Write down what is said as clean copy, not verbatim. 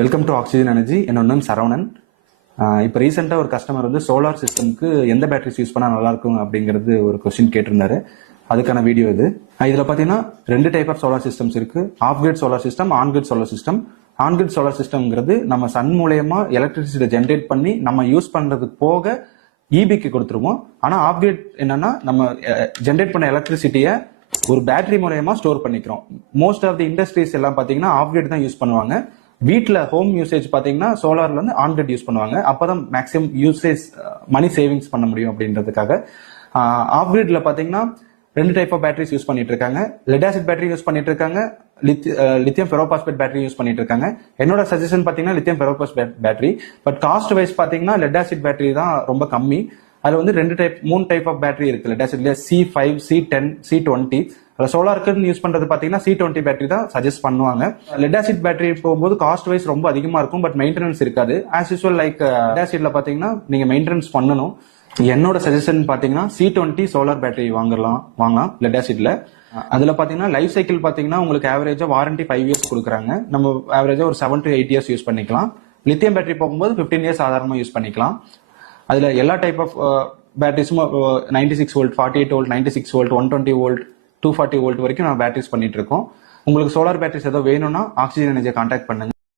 Welcome to oxygen energy. என்னோட name Saravanan. இப்போ ரீசெண்டாக ஒரு கஸ்டமர் வந்து சோலார் சிஸ்டம்க்கு எந்த பேட்டரிஸ் யூஸ் பண்ணால் நல்லா இருக்கும் அப்படிங்கிறது ஒரு கொஸ்டின் கேட்டிருந்தாரு. அதுக்கான வீடியோ இது. இதில் பார்த்தீங்கன்னா ரெண்டு டைப் ஆஃப் சோலார் சிஸ்டம்ஸ் இருக்கு. Off grid solar system, on grid solar system. On grid solar சிஸ்டம்ங்கிறது நம்ம சன் மூலயமா எலக்ட்ரிசிட்டியை ஜென்ரேட் பண்ணி நம்ம யூஸ் பண்றதுக்கு போக இபிக்கு கொடுத்துருவோம். ஆனால் ஆஃப் கிரிட் என்னன்னா நம்ம ஜென்ரேட் பண்ண எலக்ட்ரிசிட்டியை ஒரு பேட்டரி மூலயமா ஸ்டோர் பண்ணிக்கிறோம். மோஸ்ட் ஆஃப் தி இண்டஸ்ட்ரீஸ் எல்லாம் பார்த்தீங்கன்னா ஆஃப் கிரிட் தான் யூஸ் பண்ணுவாங்க. வீட்டில் ஹோம் யூசேஜ் பார்த்தீங்கன்னா சோலார்ல வந்து ஆன் கிரிட் யூஸ் பண்ணுவாங்க. அப்போதான் மேக்ஸிமம் யூசேஜ் மணி சேவிங்ஸ் பண்ண முடியும் அப்படின்றதுக்காக. ஆஃப் கிரிட்ல பார்த்தீங்கன்னா ரெண்டு டைப் ஆஃப் பேட்டரிஸ் யூஸ் பண்ணிட்டு இருக்காங்க. லெட் ஆசிட் பேட்டரி யூஸ் பண்ணிட்டு இருக்காங்க, லித்தியம் ஃபெரோபாஸ்பேட் பேட்டரி யூஸ் பண்ணிட்டு இருக்காங்க. என்னோட சஜஷன் பார்த்தீங்கன்னா lithium ferrophosphate battery. But cost wise பார்த்தீங்கன்னா லெட் ஆசிட் பேட்டரி தான் ரொம்ப கம்மி. அது வந்து மூணு டைப் ஆஃப் பேட்டரி இருக்கு லெட் ஆசிட்ல. C5, C10, C20. சோலாருக்கு யூஸ் பண்றது பாத்தீங்கன்னா C20 பேட்டரி தான் சஜஸ்ட் பண்ணுவாங்க. லெட் ஆசிட் பேட்டரி போகும்போது காஸ்ட் வைஸ் ரொம்ப அதிகமா இருக்கும், பட் மெயின்டெனன்ஸ் இருக்காது. ஆஸ் யூஸ்வல் லைக் லெட் ஆசிட்ல பாத்தீங்கன்னா நீங்க மெயின்டெனன்ஸ் பண்ணணும். என்னோட சஜஷன் பாத்தீங்கன்னா C20 சோலார் பேட்டரி வாங்கலாம் லெட் ஆசிட்ல. அதுல பாத்தீங்கன்னா லைஃப் சைக்கிள் பாத்தீங்கன்னா உங்களுக்கு ஆவரேஜா வாரண்டி 5 இயர்ஸ் கொடுக்குறாங்க. நம்ம ஆவரேஜா ஒரு 7 to 8 இயர்ஸ் யூஸ் பண்ணிக்கலாம். லித்தியம் பேட்டரி போகும்போது 15 இயர்ஸ் சாதாரணமா யூஸ் பண்ணிக்கலாம். அதுல எல்லா டைப் ஆஃப் பேட்டரிஸும் 96 volt, 48 volt, 96 volt, 120 volt, 240 volt வரைக்கும் நான் பேட்டரிஸ் பண்ணிட்டு இருக்கோம். உங்களுக்கு சோலார் பேட்டரிஸ் ஏதோ வேணும்னா ஆக்சிஜன் எனர்ஜியை கான்டாக்ட் பண்ணுங்க.